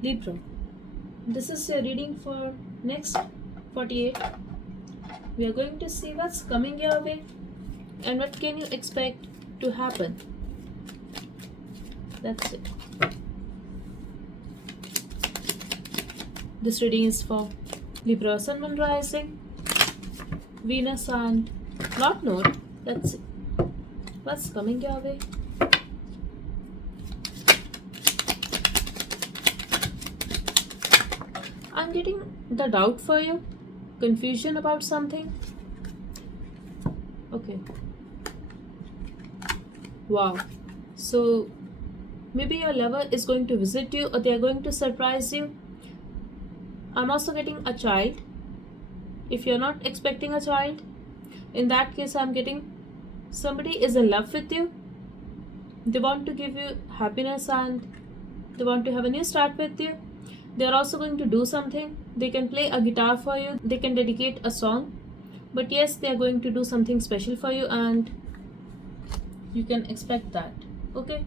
Libra. This is your reading for next 48. We are going to see what's coming your way and what can you expect to happen. That's it. This reading is for Libra Sun, Moon, Rising, Venus and North Node. Let's see what's coming your way. I'm getting the doubt for you, confusion about something. Okay. Wow. So maybe your lover is going to visit you or they are going to surprise you. I'm also getting a child. If you're not expecting a child, in that case I'm getting somebody is in love with you. They want to give you happiness and they want to have a new start with you. They are also going to do something. They can play a guitar for you. They can dedicate a song. But yes, they are going to do something special for you and you can expect that. Okay?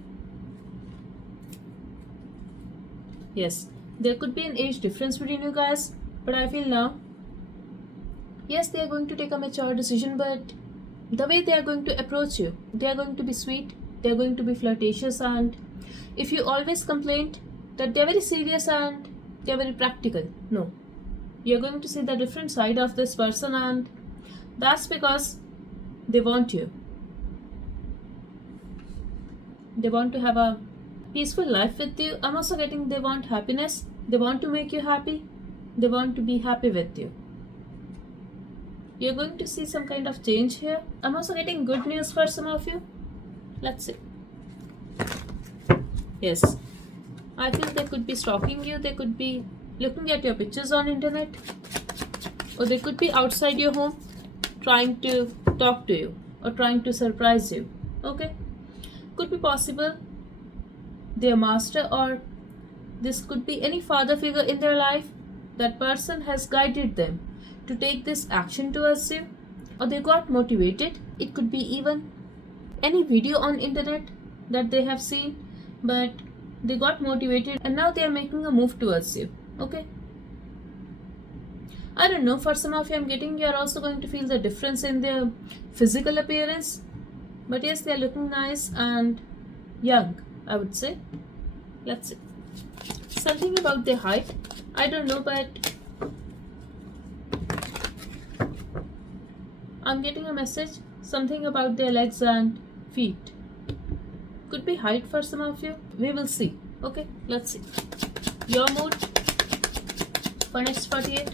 Yes, there could be an age difference between you guys. But I feel now, yes, they are going to take a mature decision, but the way they are going to approach you, they are going to be sweet. They are going to be flirtatious, and if you always complained that they are very serious and they are very practical, no, you are going to see the different side of this person, and that's because they want you. They want to have a peaceful life with you. I'm also getting they want happiness. They want to make you happy. They want to be happy with you. You're going to see some kind of change here. I'm also getting good news for some of you. Let's see. Yes, I feel they could be stalking you. They could be looking at your pictures on internet, or they could be outside your home trying to talk to you or trying to surprise you. Okay, could be possible their master, or this could be any father figure in their life. That person has guided them to take this action towards you, or they got motivated. It could be even any video on internet that they have seen, but they got motivated and now they are making a move towards you. Okay, I don't know, for some of you I'm getting you are also going to feel the difference in their physical appearance, but yes, they are looking nice and young, I would say. Let's see. Something about their height, I don't know, but I'm getting a message, something about their legs and feet. Could be height for some of you. We will see. Okay, let's see. Your mood for next 48.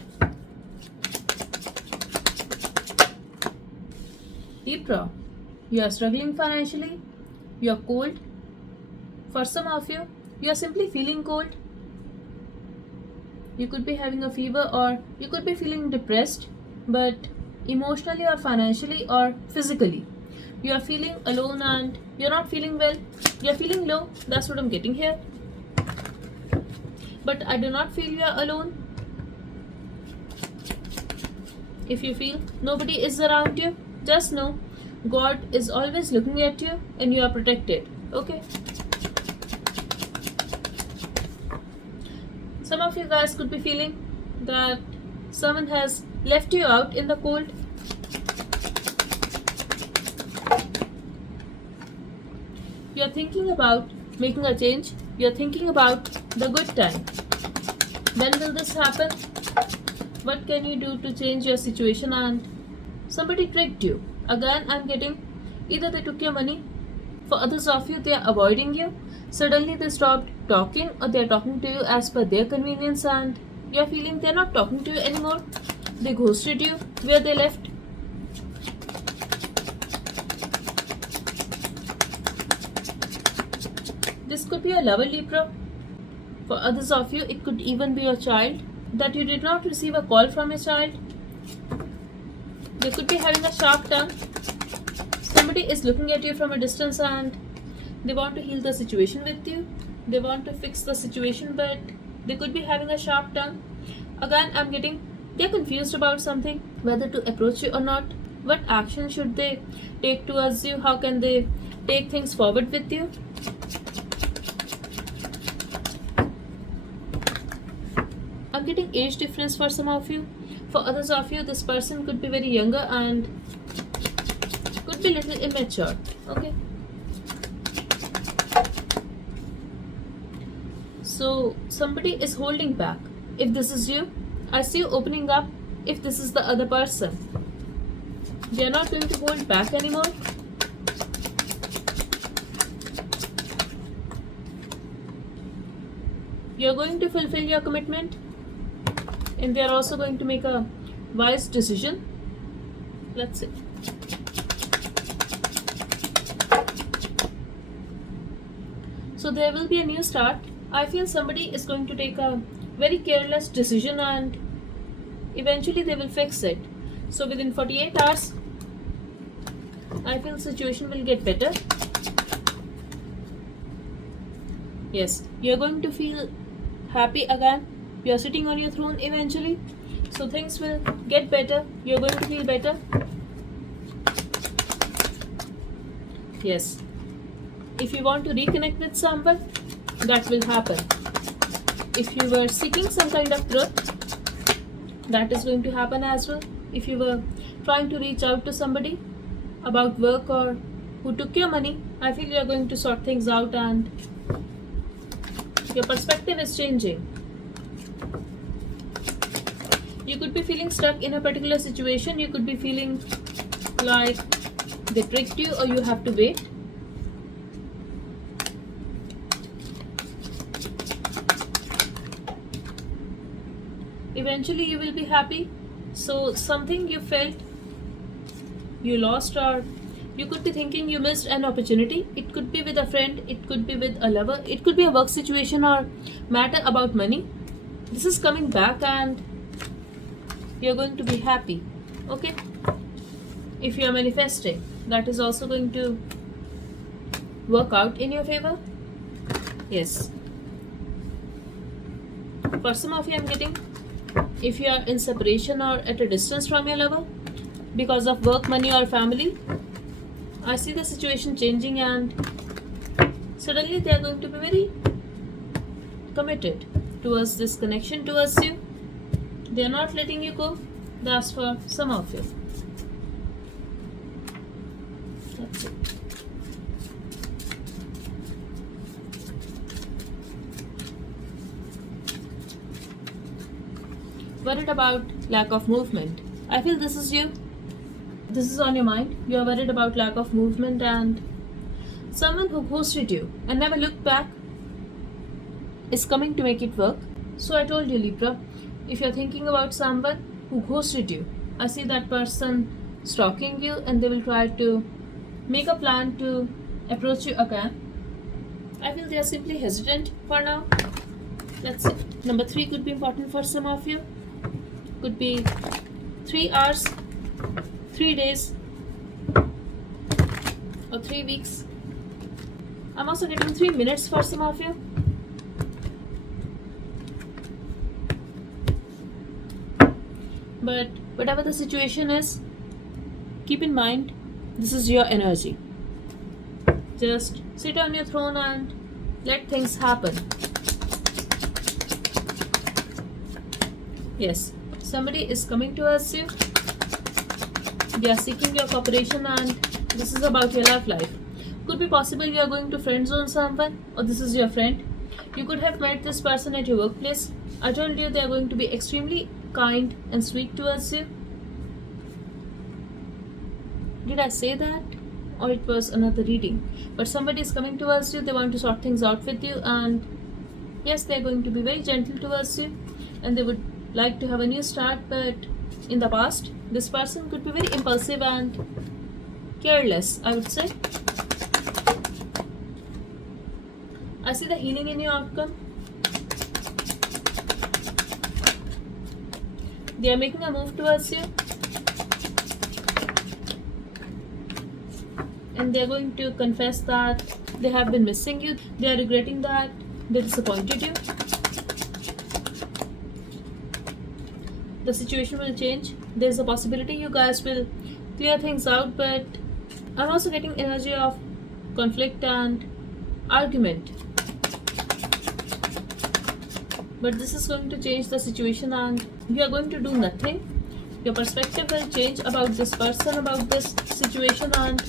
Libra, you are struggling financially. You are cold. For some of you, you are simply feeling cold. You could be having a fever or you could be feeling depressed, but emotionally or financially or physically, you are feeling alone and you're not feeling well. You're feeling low. That's what I'm getting here. But I do not feel you are alone. If you feel nobody is around you, just know God is always looking at you and you are protected. Okay? Some of you guys could be feeling that someone has left you out in the cold. You are thinking about making a change. You are thinking about the good time. When will this happen? What can you do to change your situation? And somebody tricked you. Again, I'm getting either they took your money. For others of you, they are avoiding you. Suddenly they stopped talking, or they are talking to you as per their convenience, and you are feeling they are not talking to you anymore. They ghosted you where they left. This could be a lover, Libra. For others of you, it could even be your child, that you did not receive a call from your child. They could be having a sharp tongue. Somebody is looking at you from a distance and they want to heal the situation with you. They want to fix the situation, but they could be having a sharp tongue. Again, I'm getting they're confused about something, whether to approach you or not. What action should they take towards you? How can they take things forward with you? I'm getting age difference for some of you. For others of you, this person could be very younger and could be little immature. Okay. So somebody is holding back. If this is you, I see you opening up. If this is the other person, they are not going to hold back anymore. You're going to fulfill your commitment, and they are also going to make a wise decision. Let's see. So there will be a new start. I feel somebody is going to take a very careless decision and eventually they will fix it. So within 48 hours, I feel the situation will get better. Yes, you're going to feel happy again. You're sitting on your throne eventually. So things will get better. You're going to feel better. Yes. If you want to reconnect with someone, that will happen. If you were seeking some kind of truth, that is going to happen as well. If you were trying to reach out to somebody about work or who took your money, I feel you're going to sort things out and your perspective is changing. You could be feeling stuck in a particular situation. You could be feeling like they tricked you or you have to wait. Eventually you will be happy. So something you felt you lost, or you could be thinking you missed an opportunity. It could be with a friend, it could be with a lover, it could be a work situation or matter about money. This is coming back and you're going to be happy. Okay. If you are manifesting, that is also going to work out in your favor. Yes. For some of you, I'm getting, if you are in separation or at a distance from your lover because of work, money or family, I see the situation changing and suddenly they are going to be very committed towards this connection towards you. They are not letting you go. That's for some of you. That's it. Worried about lack of movement. I feel this is you. This is on your mind. You are worried about lack of movement and someone who ghosted you and never looked back is coming to make it work. So I told you, Libra, if you're thinking about someone who ghosted you, I see that person stalking you and they will try to make a plan to approach you again. I feel they are simply hesitant for now. That's it. Number 3 could be important for some of you. Could be 3 hours, 3 days, or 3 weeks. I'm also getting 3 minutes for some of you. But whatever the situation is, keep in mind, this is your energy. Just sit on your throne and let things happen. Yes, somebody is coming towards you. They are seeking your cooperation and this is about your love life. Could be possible you are going to friend zone someone, or this is your friend. You could have met this person at your workplace. I told you they are going to be extremely kind and sweet towards you. Did I say that? Or it was another reading? But somebody is coming towards you. They want to sort things out with you, and yes, they are going to be very gentle towards you and they would like to have a new start. But in the past, this person could be very impulsive and careless, I would say. I see the healing in your outcome. They are making a move towards you and they are going to confess that they have been missing you. They are regretting that they disappointed you. The situation will change. There's a possibility you guys will clear things out, but I'm also getting energy of conflict and argument. but this is going to change the situation and you are going to do nothing. Your perspective will change about this person, about this situation, and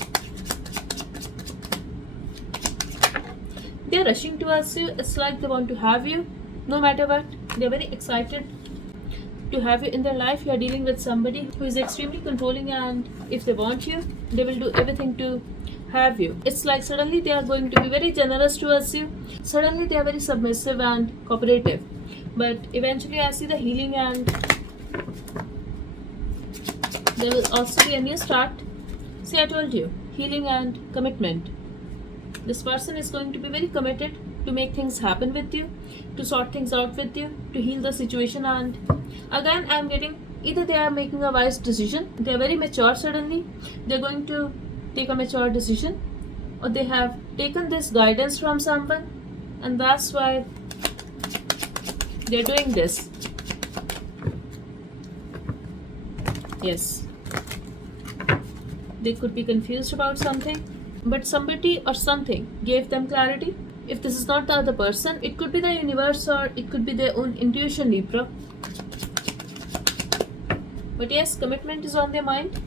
they are rushing towards you. It's like they want to have you no matter what. They are very excited to have you in their life. You are dealing with somebody who is extremely controlling, and if they want you, they will do everything to have you. It's like suddenly they are going to be very generous towards you. Suddenly they are very submissive and cooperative. But eventually I see the healing, and there will also be a new start. See, I told you, healing and commitment. This person is going to be very committed to make things happen with you, to sort things out with you, to heal the situation. And again, I am getting either they are making a wise decision, they are very mature suddenly, they are going to take a mature decision, or they have taken this guidance from someone, and that's why they are doing this. Yes. They could be confused about something, but somebody or something gave them clarity. If this is not the other person, it could be the universe or it could be their own intuition, Libra. But yes, commitment is on their mind.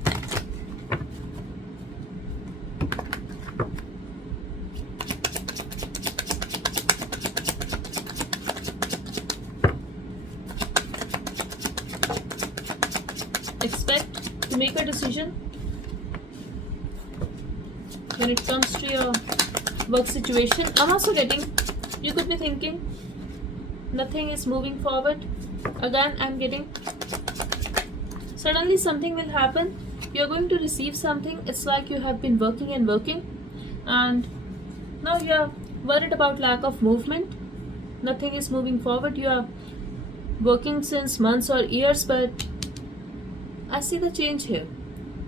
Expect to make a decision when it comes to your work situation. I'm also getting, you could be thinking nothing is moving forward. Again, I'm getting suddenly something will happen. You're going to receive something. It's like you have been working and working, and now you're worried about lack of movement. Nothing is moving forward. You are working since months or years, but I see the change here.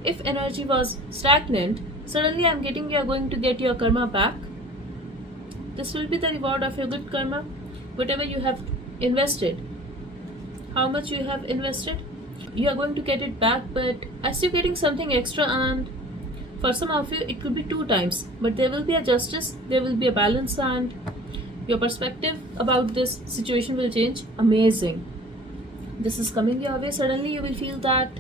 If energy was stagnant, suddenly I'm getting you are going to get your karma back. This will be the reward of your good karma. Whatever you have invested, how much you have invested, you are going to get it back. But I see you getting something extra, and for some of you it could be 2 times. But there will be a justice, there will be a balance, and your perspective about this situation will change. Amazing. This is coming your way. Suddenly you will feel that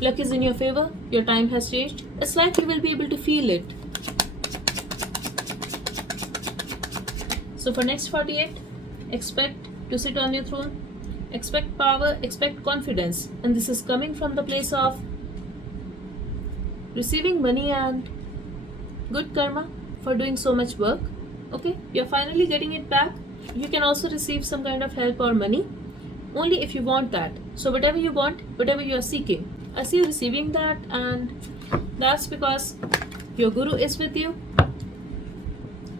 luck is in your favor. Your time has changed. It's like you will be able to feel it. So for next 48, expect to sit on your throne. Expect power, expect confidence. And this is coming from the place of receiving money and good karma for doing so much work. Okay, you're finally getting it back. You can also receive some kind of help or money only if you want that. So whatever you want, whatever you are seeking, I see you receiving that, and that's because your guru is with you,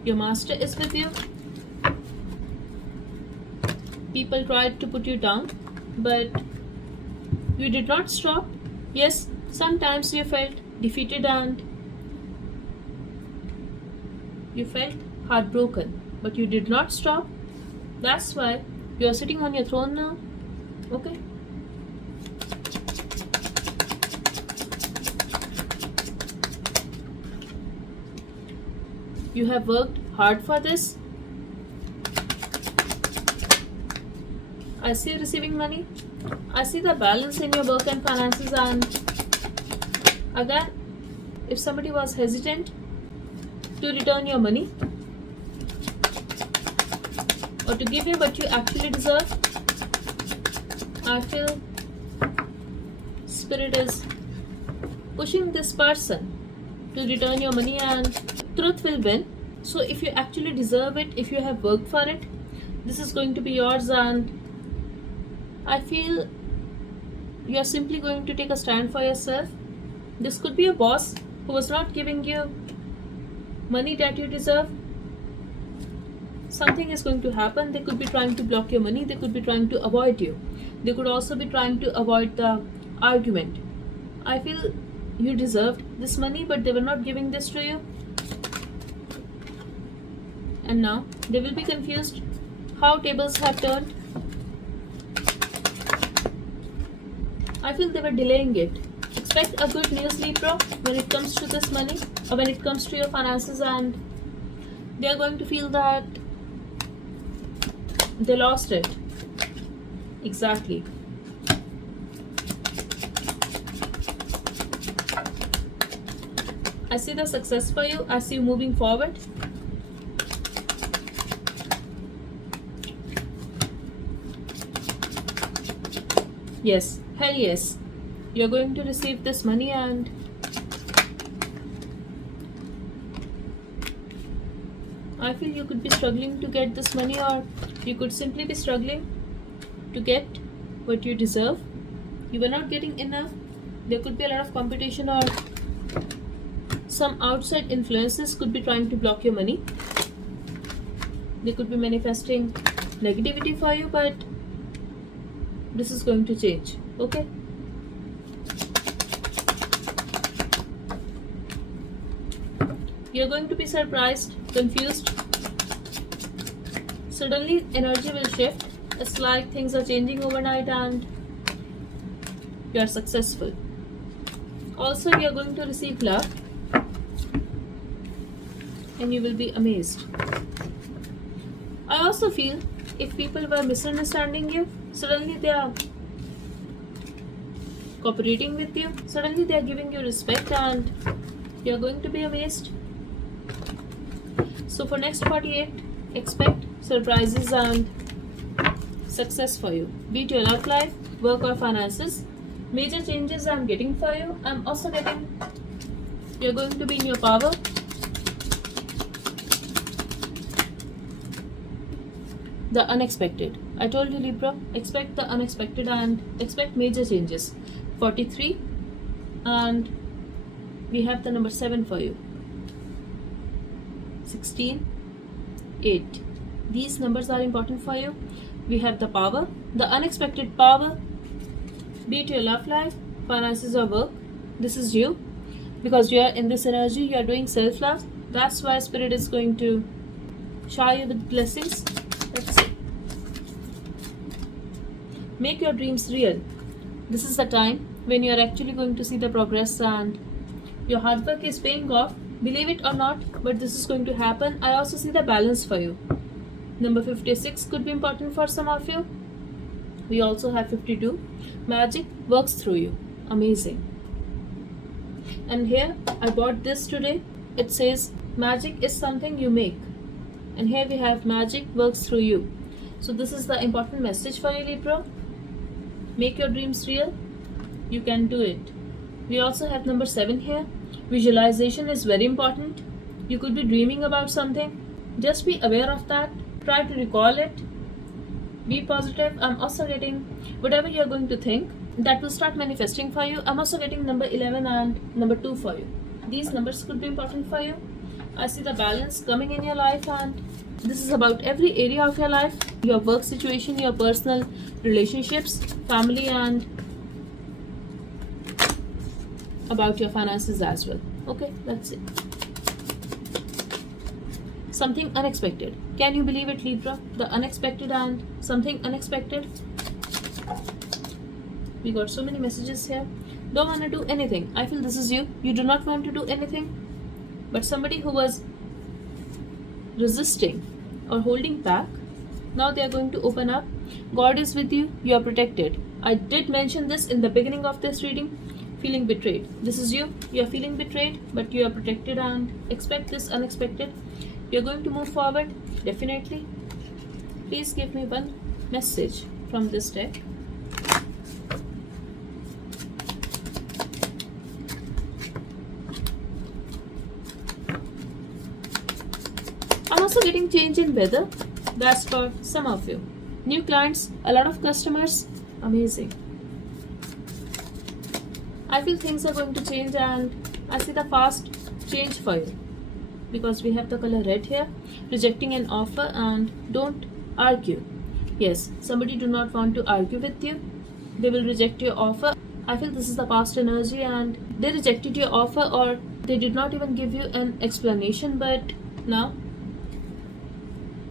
your master is with you. People tried to put you down, but you did not stop. Yes, sometimes you felt defeated and you felt heartbroken, but you did not stop. That's why you are sitting on your throne now. Okay? You have worked hard for this. I see you receiving money. I see the balance in your work and finances, and again, if somebody was hesitant to return your money or to give you what you actually deserve, I feel Spirit is pushing this person to return your money, and truth will win. So if you actually deserve it, if you have worked for it, this is going to be yours, and I feel you are simply going to take a stand for yourself. This could be a boss who was not giving you money that you deserve. Something is going to happen. They could be trying to block your money. They could be trying to avoid you. They could also be trying to avoid the argument. I feel you deserved this money, but they were not giving this to you. And now they will be confused how tables have turned. I feel they were delaying it. Expect a good news, Libra, when it comes to this money or when it comes to your finances, and they are going to feel that they lost it. Exactly. I see the success for you. I see you moving forward. Yes, hell yes. You're going to receive this money, and I feel you could be struggling to get this money, or you could simply be struggling to get what you deserve. You were not getting enough. There could be a lot of competition, or some outside influences could be trying to block your money. They could be manifesting negativity for you, but this is going to change. Okay? You're going to be surprised, confused. Suddenly, energy will shift. It's like things are changing overnight and you are successful. Also, you are going to receive love and you will be amazed. I also feel if people were misunderstanding you, suddenly they are cooperating with you. Suddenly, they are giving you respect and you are going to be amazed. So for next 48, expect surprises and success for you. Be it your love life, work or finances. Major changes I'm getting for you. I'm also getting you're going to be in your power. The unexpected. I told you, Libra, expect the unexpected and expect major changes. 43, and we have the number 7 for you. 16, 8. These numbers are important for you. We have the power, the unexpected power. Be it your love life, finances or work. This is you. Because you are in this energy, you are doing self-love. That's why Spirit is going to shower you with blessings. Let's see. Make your dreams real. This is the time when you are actually going to see the progress and your hard work is paying off. Believe it or not, but this is going to happen. I also see the balance for you. Number 56 could be important for some of you. We also have 52. Magic works through you. Amazing. And here, I bought this today. It says, magic is something you make. And here we have magic works through you. So this is the important message for you, Libra. Make your dreams real. You can do it. We also have number 7 here. Visualization is very important. You could be dreaming about something. Just be aware of that. Try to recall it. Be positive. I'm also getting whatever you're going to think, that will start manifesting for you. I'm also getting number 11 and number 2 for you. These numbers could be important for you. I see the balance coming in your life, and this is about every area of your life. Your work situation, your personal relationships, family, and about your finances as well. Okay, that's it. Something unexpected. Can you believe it, Libra? The unexpected and something unexpected. We got so many messages here. Don't want to do anything. I feel this is you. You do not want to do anything. But somebody who was resisting or holding back, now they are going to open up. God is with you. You are protected. I did mention this in the beginning of this reading. Feeling betrayed. This is you. You are feeling betrayed, but you are protected and expect this unexpected. You are going to move forward. Definitely. Please give me one message from this deck. I'm also getting change in weather. That's for some of you. New clients, a lot of customers. Amazing. I feel things are going to change, and I see the fast change for you. Because we have the color red here. Rejecting an offer and don't argue. Yes, somebody do not want to argue with you. They will reject your offer. I feel this is the past energy and they rejected your offer, or they did not even give you an explanation, but now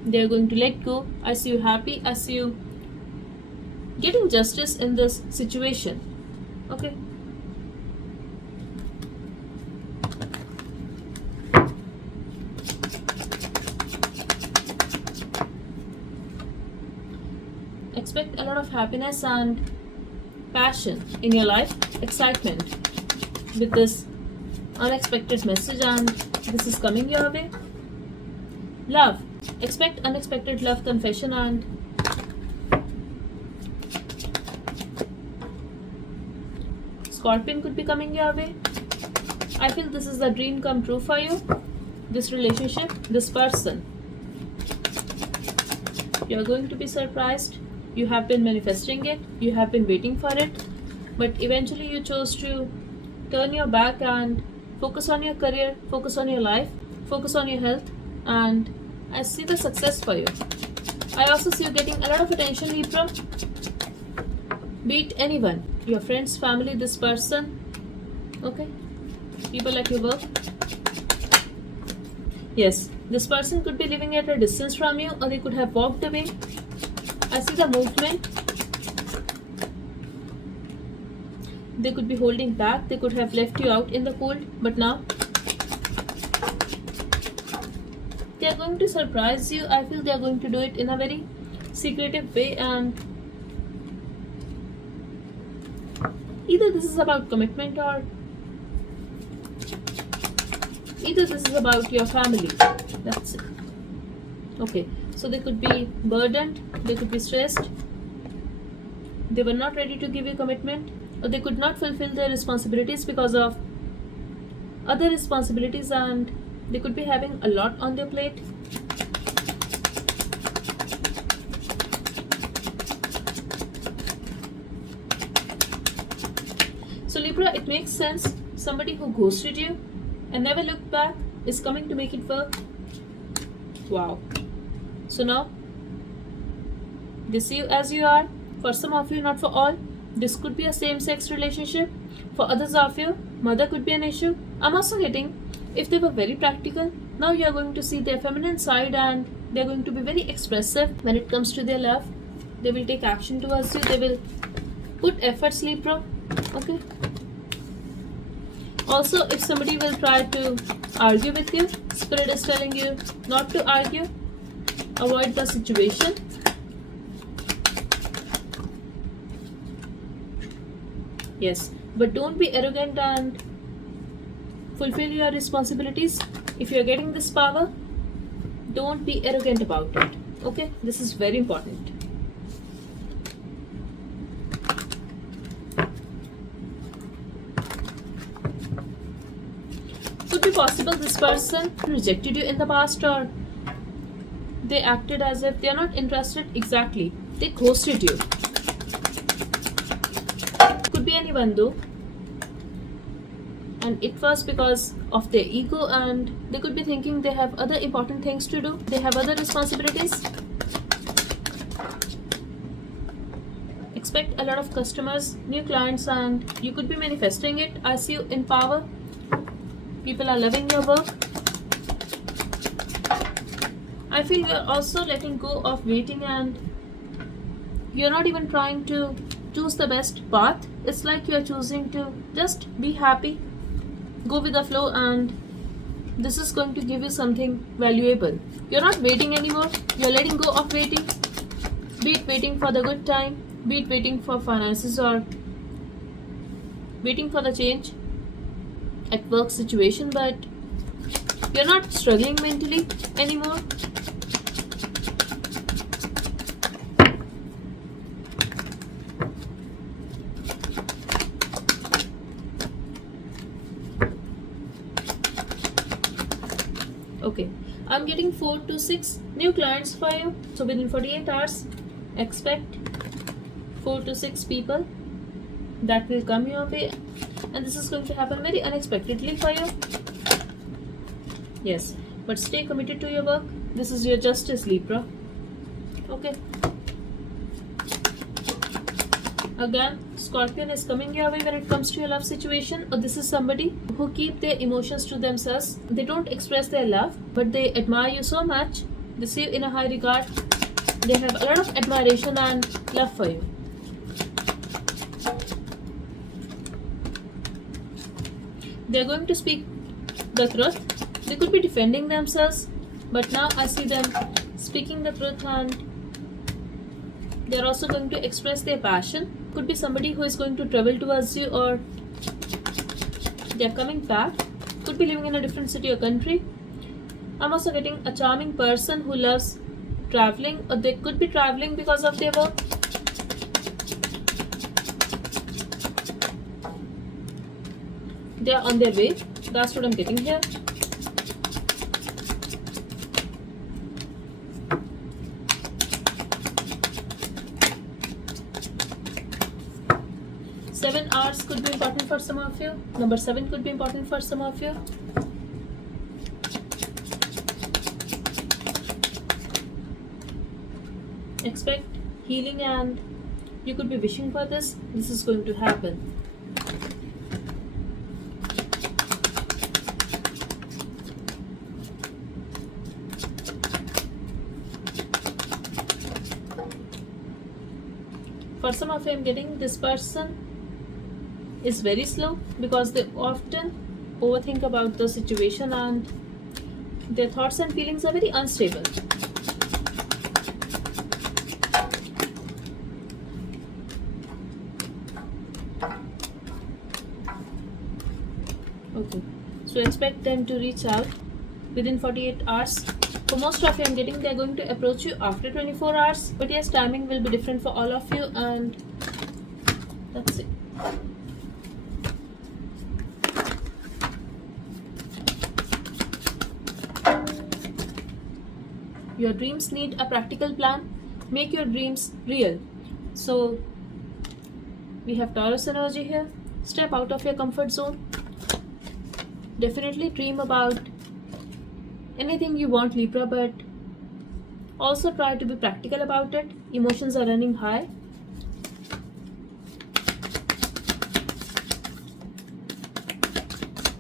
they are going to let go. I see you happy. I see you getting justice in this situation. Okay. Expect a lot of happiness and passion in your life, excitement with this unexpected message, and this is coming your way. Love. Expect unexpected love confession, and Scorpion could be coming your way. I feel this is the dream come true for you. This relationship, this person. You are going to be surprised. You have been manifesting it. You have been waiting for it. But eventually you chose to turn your back and focus on your career, focus on your life, focus on your health, and I see the success for you. I also see you getting a lot of attention, Libra. Be it anyone, your friends, family, this person, okay? People at your work. Yes, this person could be living at a distance from you, or they could have walked away. I see the movement. They could be holding back. They could have left you out in the cold, but now they are going to surprise you. I feel they are going to do it in a very secretive way, and either this is about commitment, or either this is about your family. That's it. Okay, so they could be burdened, they could be stressed, they were not ready to give you commitment, or they could not fulfill their responsibilities because of other responsibilities, and they could be having a lot on their plate. So Libra, it makes sense. Somebody who ghosted you and never looked back is coming to make it work. Wow. So now they see you as you are. For some of you, not for all. This could be a same-sex relationship. For others of you, mother could be an issue. I'm also getting, if they were very practical, now you are going to see their feminine side, and they're going to be very expressive when it comes to their love. They will take action towards you. They will put efforts, Libra. Okay. Also, if somebody will try to argue with you, Spirit is telling you not to argue. Avoid the situation. Yes, but don't be arrogant and fulfill your responsibilities. If you are getting this power, don't be arrogant about it. Okay, this is very important. Could be possible this person rejected you in the past, or they acted as if they are not interested. Exactly, they ghosted you. Could be anyone though, and it was because of their ego, and they could be thinking they have other important things to do, they have other responsibilities. Expect a lot of customers, new clients, and you could be manifesting it. I see you in power. People are loving your work. I feel you're also letting go of waiting, and you're not even trying to choose the best path. It's like you're choosing to just be happy, go with the flow, and this is going to give you something valuable. You're not waiting anymore. You're letting go of waiting. Be it waiting for the good time, be it waiting for finances, or waiting for the change at work situation, but you're not struggling mentally anymore. Okay, I'm getting 4 to 6 new clients for you. So within 48 hours, expect 4 to 6 people that will come your way, and this is going to happen very unexpectedly for you. Yes, but stay committed to your work. This is your justice, Libra. Okay. Again, Scorpion is coming your way when it comes to your love situation, or this is somebody who keep their emotions to themselves. They don't express their love, but they admire you so much. They see you in a high regard. They have a lot of admiration and love for you. They are going to speak the truth. They could be defending themselves, but now I see them speaking the truth, and They're also going to express their passion. Could be somebody who is going to travel towards you, or they're coming back. Could be living in a different city or country. I'm also getting a charming person who loves traveling, or they could be traveling because of their work. They are on their way. That's what I'm getting here. Seven hours could be important for some of you. Number 7 could be important for some of you. Expect healing, and you could be wishing for this. This is going to happen. For some of you, I'm getting this person is very slow because they often overthink about the situation, and their thoughts and feelings are very unstable. Okay, so expect them to reach out within 48 hours. For most of you, I'm getting they're going to approach you after 24 hours. But yes, timing will be different for all of you, and that's it. Your dreams need a practical plan. Make your dreams real. So we have Taurus energy here. Step out of your comfort zone. Definitely dream about anything you want, Libra, but also try to be practical about it. Emotions are running high.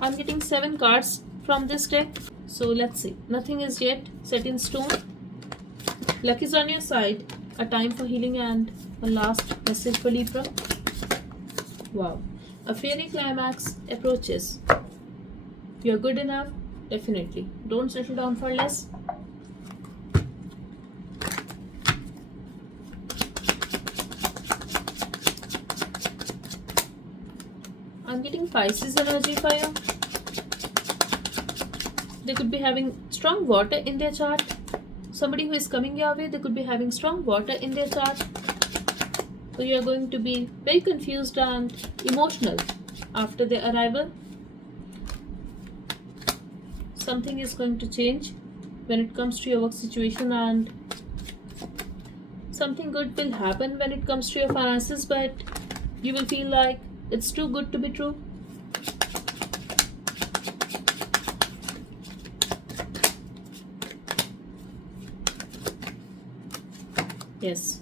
I'm getting 7 cards from this deck. So let's see. Nothing is yet set in stone. Luck is on your side. A time for healing, and a last message for Libra. Wow. A fairy climax approaches. You're good enough. Definitely. Don't settle down for less. I'm getting Pisces energy for you. They could be having strong water in their chart. Somebody who is coming your way, they could be having strong water in their chart. So you are going to be very confused and emotional after their arrival. Something is going to change when it comes to your work situation, and something good will happen when it comes to your finances, but you will feel like it's too good to be true. Yes.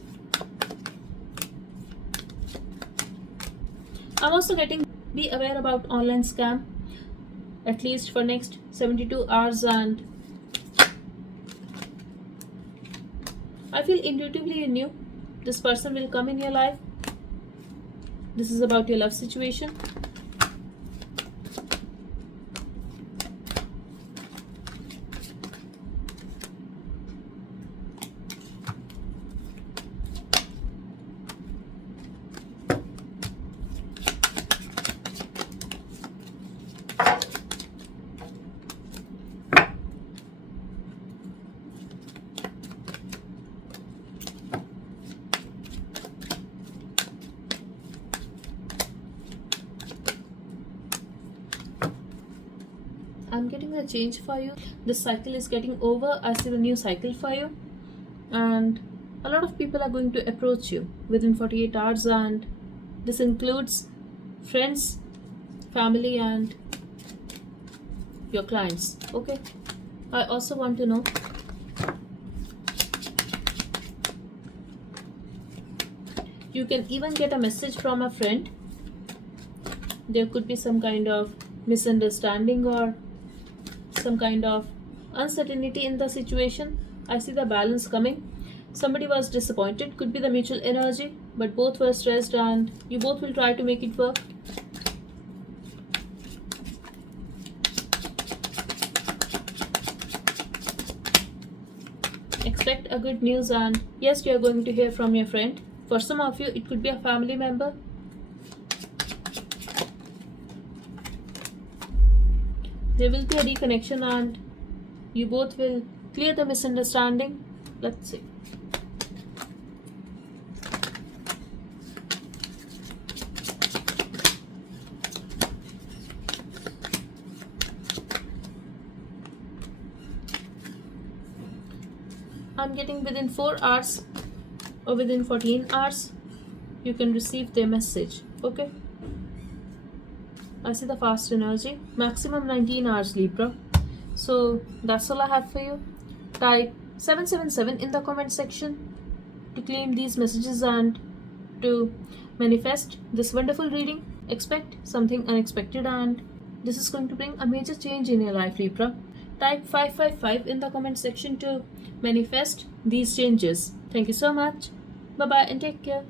I'm also getting be aware about online scam, at least for next 72 hours, and I feel intuitively you knew this person will come in your life. This is about your love situation. I'm getting a change for you. This cycle is getting over. I see the new cycle for you, and a lot of people are going to approach you within 48 hours, and this includes friends, family, and your clients. Okay, I also want to know, you can even get a message from a friend. There could be some kind of misunderstanding or some kind of uncertainty in the situation. I see the balance coming. Somebody was disappointed, could be the mutual energy, but both were stressed, and you both will try to make it work. Expect a good news, and yes, you are going to hear from your friend. For some of you, it could be a family member. There will be a reconnection and you both will clear the misunderstanding. Let's see. I'm getting within 4 hours or within 14 hours you can receive their message. Okay, I see the fast energy, maximum 19 hours, Libra. So that's all I have for you. Type 777 in the comment section to claim these messages and to manifest this wonderful reading. Expect something unexpected, and this is going to bring a major change in your life, Libra. Type 555 in the comment section to manifest these changes. Thank you so much. Bye bye and take care.